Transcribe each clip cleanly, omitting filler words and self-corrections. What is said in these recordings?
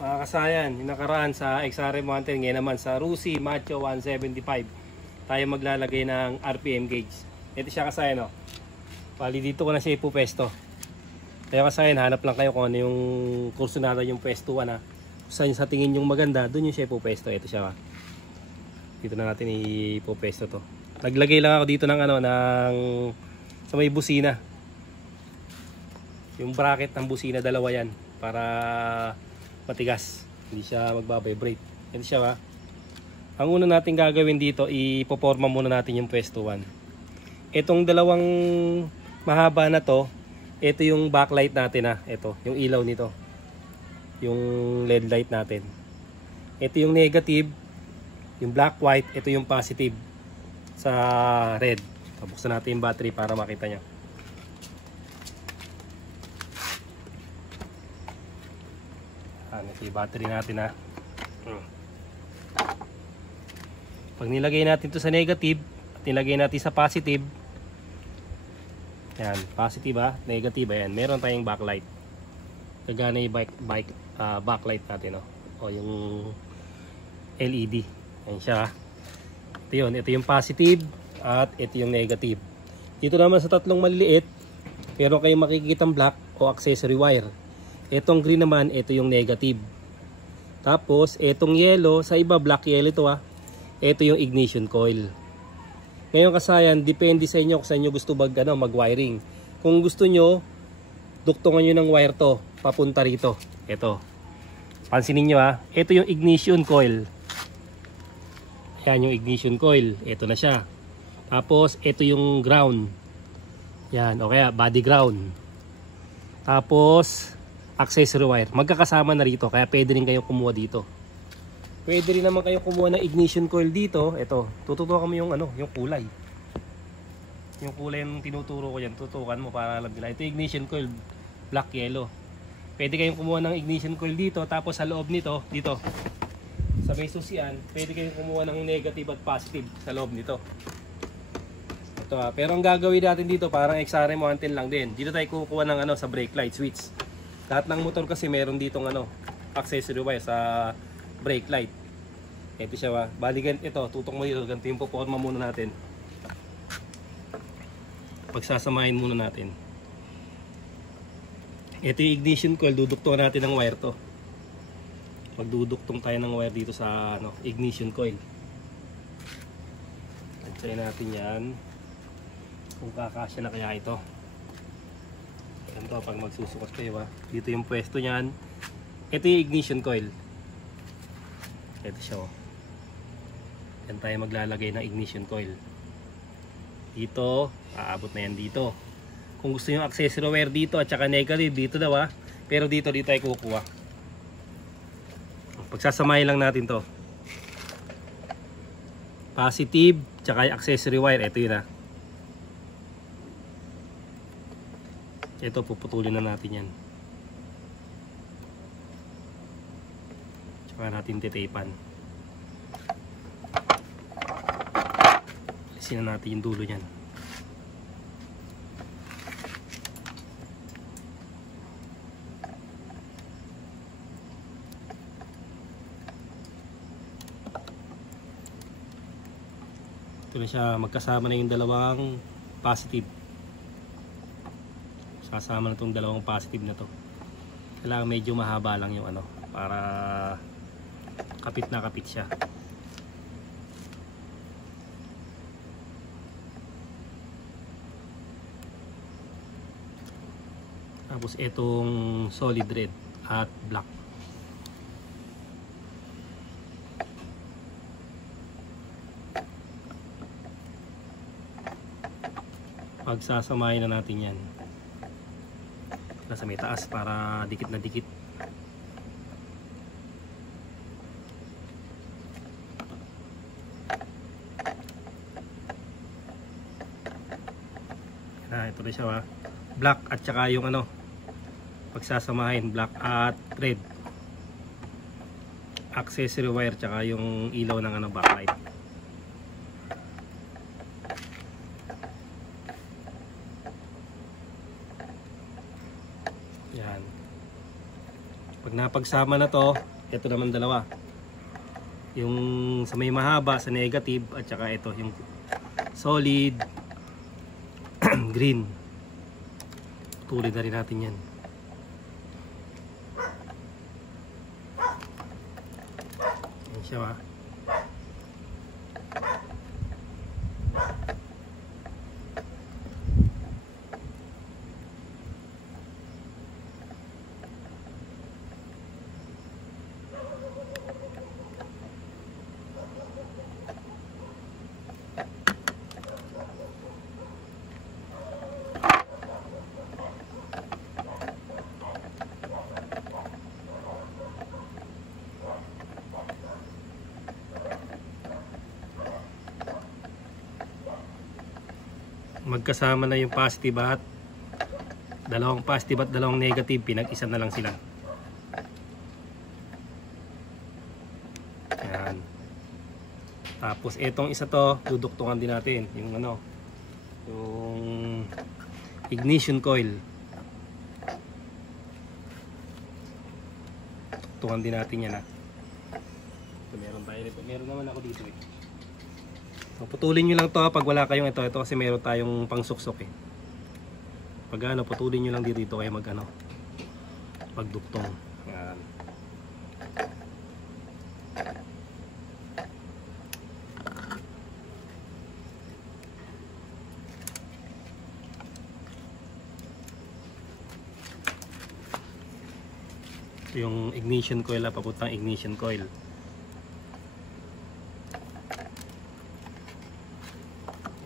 Mga kasayan, yung nakaraan sa XRM 110, ngayon naman sa Rusi Macho 175 tayo maglalagay ng RPM gauge. Ito siya kasayan, no? Bali dito ko na siya ipupesto. Kaya kasayan, hanap lang kayo kung ano yung kurso natin yung pwestuhan, ha. Kung sa tingin yung maganda, dun yung siya ipupesto. Ito siya, ha. Dito na natin ipupesto to. Naglagay lang ako dito ng ano, ng sa may busina. Yung bracket ng busina, dalawa yan para matigas, hindi siya magbabibrate. Yan siya, ha. Ang una natin gagawin dito, ipoporma muna natin yung pwestuhan. Itong dalawang mahaba na to, ito yung backlight natin, ha. Ito, yung ilaw nito, yung LED light natin. Ito yung negative, yung black white. Ito yung positive sa red. Buksan natin yung battery para makita nyo. Ito yung battery natin, ha. Pag nilagay natin to sa negative at nilagay natin sa positive, yan, positive, ha, negative, ayan, meron tayong backlight. Gagana yung backlight natin, no? O yung LED. Ayan siya, ha. Ito yung positive at ito yung negative. Dito naman sa tatlong maliliit, meron kayong makikitang black o accessory wire. Itong green naman, ito yung negative. Tapos, itong yellow, sa iba black yellow ito, ha. Ito yung ignition coil. Ngayon kasayan, depende sa inyo kung saan nyo gusto mag-wiring. Kung gusto nyo, duktungan nyo ng wire to, papunta rito. Ito. Pansinin nyo, ha. Ito yung ignition coil. Yan yung ignition coil. Ito na siya. Tapos, ito yung ground. Yan, o kaya body ground. Tapos, accessory wire. Magkakasama na rito, kaya pwede rin kayo kumuha dito. Pwede rin naman kayo kumuha ng ignition coil dito. Ito, tututukan mo yung yung kulay. Yung kulay yung tinuturo ko diyan, tutukan mo para alam nila. Ito ignition coil, black yellow. Pwede kayong kumuha ng ignition coil dito, tapos sa loob nito, dito sa may susian, pwede kayong kumuha ng negative at positive sa loob nito. Ito, ha. Pero ang gagawin natin dito, parang XRM 110 lang din. Dito tayo kukuha ng sa brake light switch. Lahat ng motor kasi meron ditong accessory wire sa brake light. Ito siya, ha. Bali ito, tutok mo dito, ganito yung puporma muna natin. Pagsasamahin muna natin. Ito yung ignition coil, duduktungan natin ng wire to. Magduduktong tayo ng wire dito sa ignition coil. Try natin yan. Kung kakasya na kaya ito. Ganito pag magsusukas kayo, ha. Dito yung pwesto niyan. Ito yung ignition coil. Ito siya, oh. Yan tayo maglalagay ng ignition coil. Dito, aabot na yan dito. Kung gusto nyo accessory wire dito at saka negative, dito daw, ha. Pero dito tayo kukuha. Pagsasamahin lang natin to. Positive, tsaka yung accessory wire. Ito yun, ha. Ito, puputulin na natin yan. Tsaka natin titapan. Alisin na natin yung dulo nyan. Ito na siya, magkasama na yung dalawang positive. Kasama na itong dalawang positive na to. Kailangan medyo mahaba lang yung para kapit na kapit siya. Tapos itong solid red at black. Pagsasamahin na natin yan sa may taas para dikit na dikit. Ito na siya, ha. Black at saka yung pagsasamahin, black at red. Accessory wire tsaka yung ilaw ng backlight. Pag napagsama na to, ito naman dalawa. Yung sa may mahaba sa negative at saka ito yung solid green. Tuloy na rin natin yan. Yan siya ba? Magkasama na yung positive at dalawang positive at dalawang negative, pinag-isa na lang sila. Yan. Tapos etong isa to, duduktungan din natin yung ano, yung ignition coil. Duktungan din natin yan ha. So, meron tayo nito. Meron naman ako dito eh. So, putulin nyo lang to pag wala kayong ito kasi meron tayong pangsuksok eh. Pag ano, putulin nyo lang dito kayo mag ano, magduktong. Yan. Ito yung ignition coil, papuntang ignition coil.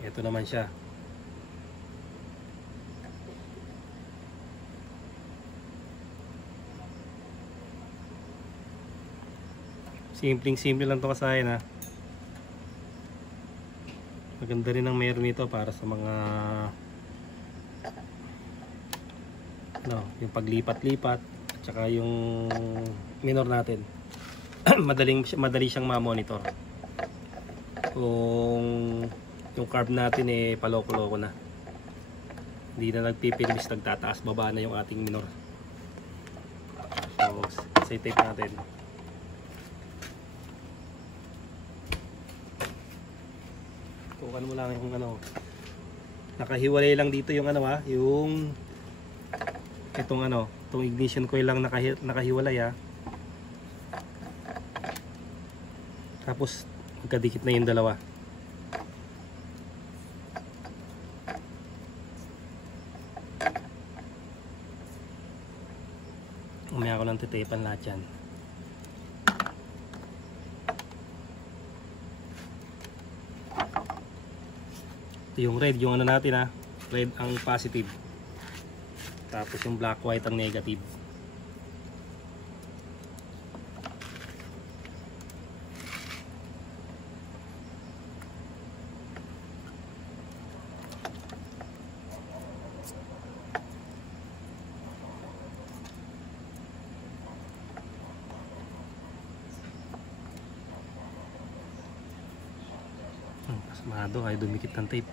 Ito naman siya. Simpleng-simple lang to kasayan ha. Maganda rin ang meron nito para sa mga ano, yung paglipat-lipat at saka yung minor natin. madali siyang ma-monitor. Kung yung carb natin eh paloko-loko na, hindi na nagpipilimis, nagtataas baba na yung ating minor. So say tape natin. Tukan mo lang yung ano, nakahiwalay lang dito yung ano ha, yung itong ano, itong ignition coil lang nakahiwalay ha. Tapos magkadikit na yung dalawa. Umaya ko lang titapan lahat yan. Ito yung red, yung ano natin ha. Red ang positive. Tapos yung black white ang negative. Pasmado, ay dumikit ng tape.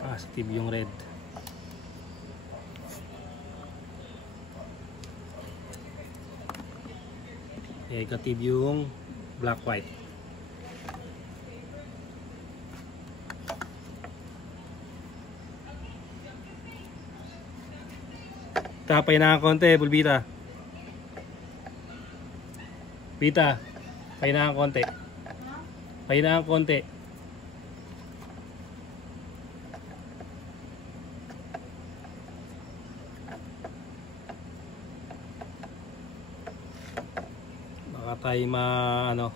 Positive yung red. Negative yung black white. Tapay na konti, Bulbita. Bita, pahinaan konti. Pahinaan konti. Baka tayo ano.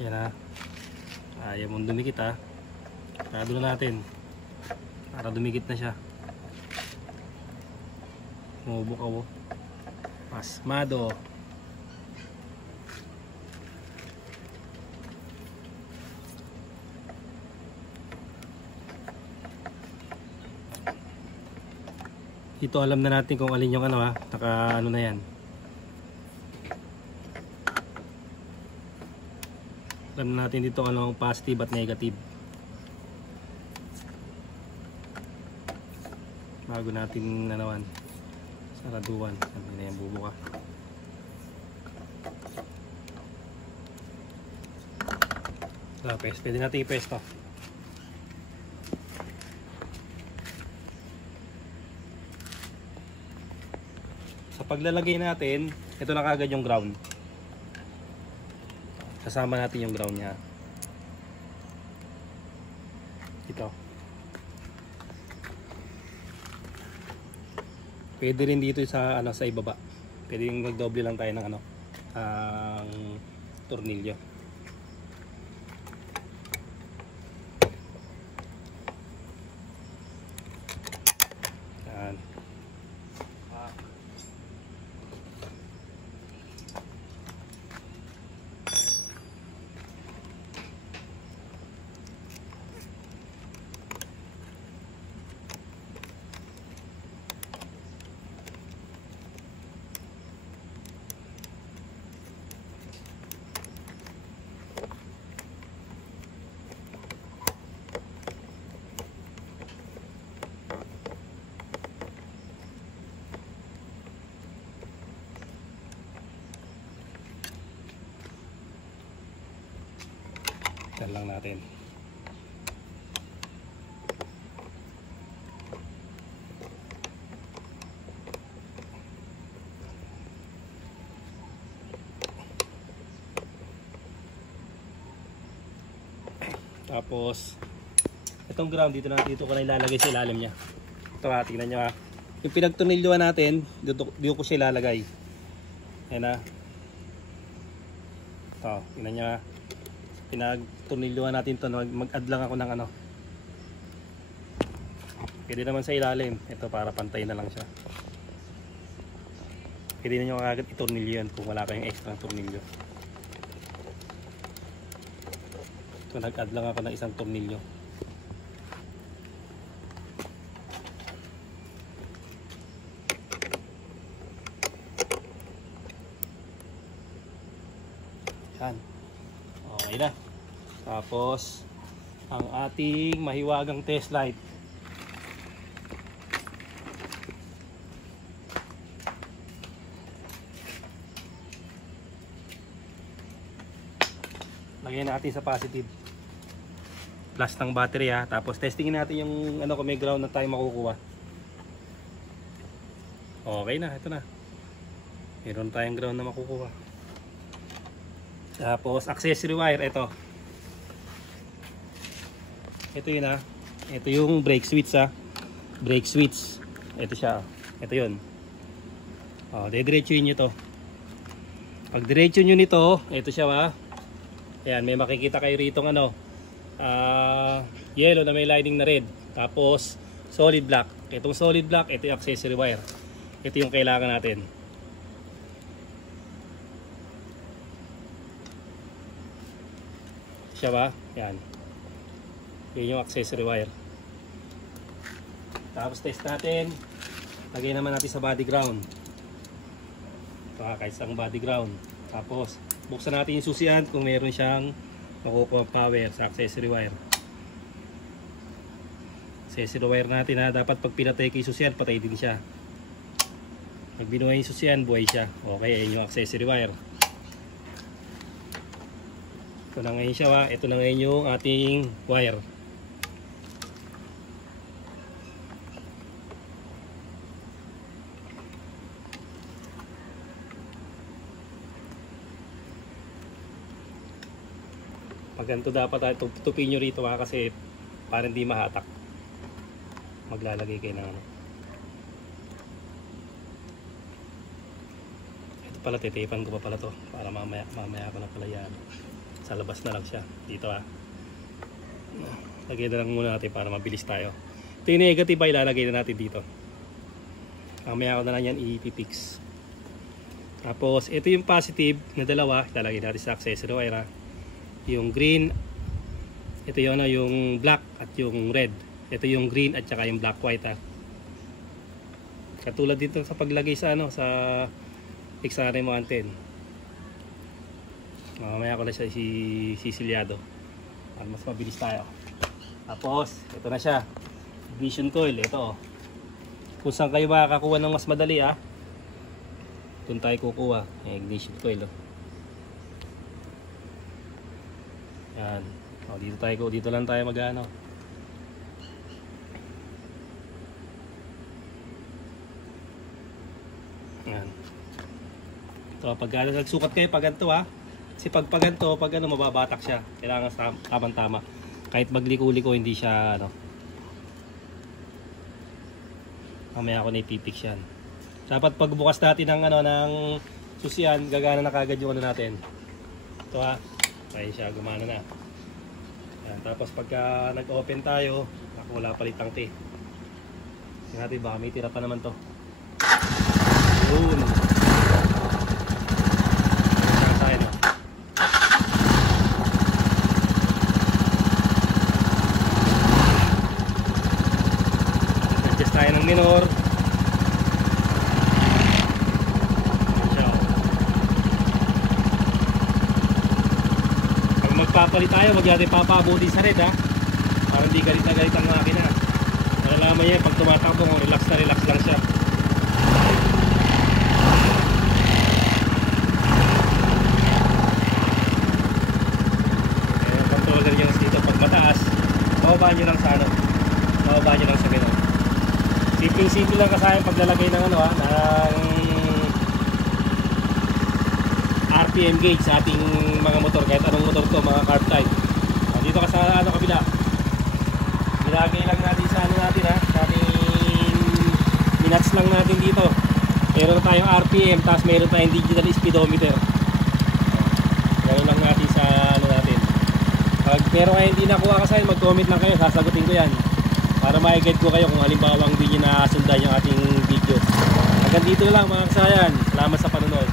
Yan ha. Ayaw mong dumikit ha. Sarado na natin. Para dumikit na siya. Mubukaw. Pasmado. Ito alam na natin kung alin yung ano ha. Naka ano na yan. Alam na natin dito ano ang positive at negative. Bago natin nanawan. Saraduan. Sabi na yung bubuka. Pwede natin i-pesto. Sa paglalagay natin, ito na kagad yung ground. Kasama natin yung ground niya. Ito. Pwede rin dito sa sa ibaba. Pwede yung magdoble lang tayo ng ang tornilyo. Yan. Yan lang natin. Tapos itong ground dito ko na ilalagay sa ilalim niya. Ito tingnan niyo yung pinagtornilyoan natin, dito ko siya ilalagay. Ayan ito, tingnan niyo pinagtornilyoan natin to, mag-add lang ako ng pwede naman sa ilalim, ito para pantay na lang siya. Pwede na nyo agad itornilyo yan kung wala kayong extra tornilyo. Ito, nag-add lang ako ng isang tornilyo. Yan. Okay na. Tapos ang ating mahiwagang test light. Lagyan natin sa positive. Plus ng battery Tapos testingin natin yung kung may ground na tayo makukuha. Okay na, ito na. Meron tayong ground na makukuha. Tapos accessory wire, ito yun ito yung brake switch brake switch, ito siya, ito yun. Didiretsuin nyo to. Pag diretso nyo nito, ito siya ayan, may makikita kayo rito yellow na may lining na red. Tapos solid black, itong solid black, ito yung accessory wire, ito yung kailangan natin. Siya yan. Yan yung accessory wire. Tapos test natin. Lagay naman natin sa body ground. Ito kahit isang body ground. Tapos buksan natin yung susian kung meron siyang makukuha power sa accessory wire. Accessory wire natin dapat pag pinatay ko yung susian, patay din siya. Pag binuhay yung susian, buhay siya. Okay, yan yung accessory wire. Ito na ngayon siya ito na ngayon yung ating wire. Pag ganito dapat tutupin nyo rito kasi para hindi mahatak. Maglalagay kayo ng ito pala, titipan ko pa pala to para mamaya ko na pala yan. Sa labas na lang siya dito lagay na lang muna natin para mabilis tayo. Ito yung negative ilalagay na natin dito. Mamaya ko na lang yan i-fix. Tapos ito yung positive na dalawa, ilalagay natin sa accessory wire yung green, ito yung yung black at yung red. Ito yung green at saka yung black white katulad dito sa paglagay sa sa XRM 110. Mamaya ko na siya sisilyado para mas mabilis tayo. Tapos ito na siya, ignition coil. Ito, kung saan kayo makakakuha ng mas madali, doon tayo kukuha. Ignition coil, yan. Dito lang tayo mag-ano. Yan. Ito, pag nagsukat kayo pag ganito, kasi pag ganito, pag ano, mababatak siya. Kailangan tamang-tama. Kahit magliko-liko, hindi siya ano. Mamaya ako na ipipix yan. Dapat pagbukas natin ng ano, ng susian, gagana na kagad yung ano natin. Ito, kaya siya gumana na. Yan. Tapos pagka nag-open tayo, wala palit tangke. Tingnan natin, baka may tira pa naman to. Yun. Adjust tayo ng minor. Pag magpapalit tayo, wag natin papabuti sa red, para hindi galit na galit ang makina. Malalaman niya pag tumatakbo, relax na relax lang siya. Bababa nyo lang sa ano, bababa nyo lang sa minor. Simple lang kasayang paglalagay ng ano, ng RPM gauge sa ating mga motor, kahit anong motor to, mga carb type. Dito ka sa ano, kabila, nilagay lang natin sa ano natin, sa ating minats lang natin dito. Meron tayong RPM, tapos meron tayong digital speedometer. Meron lang natin sa ano natin. Pero kaya hindi nakuha kasi, mag-comment lang kayo, sasagutin ko yan para ma-guide ko kayo kung halimbawa hindi nyo nasundan yung ating video. Hanggang dito na lang mga kasayan. Salamat sa panonood.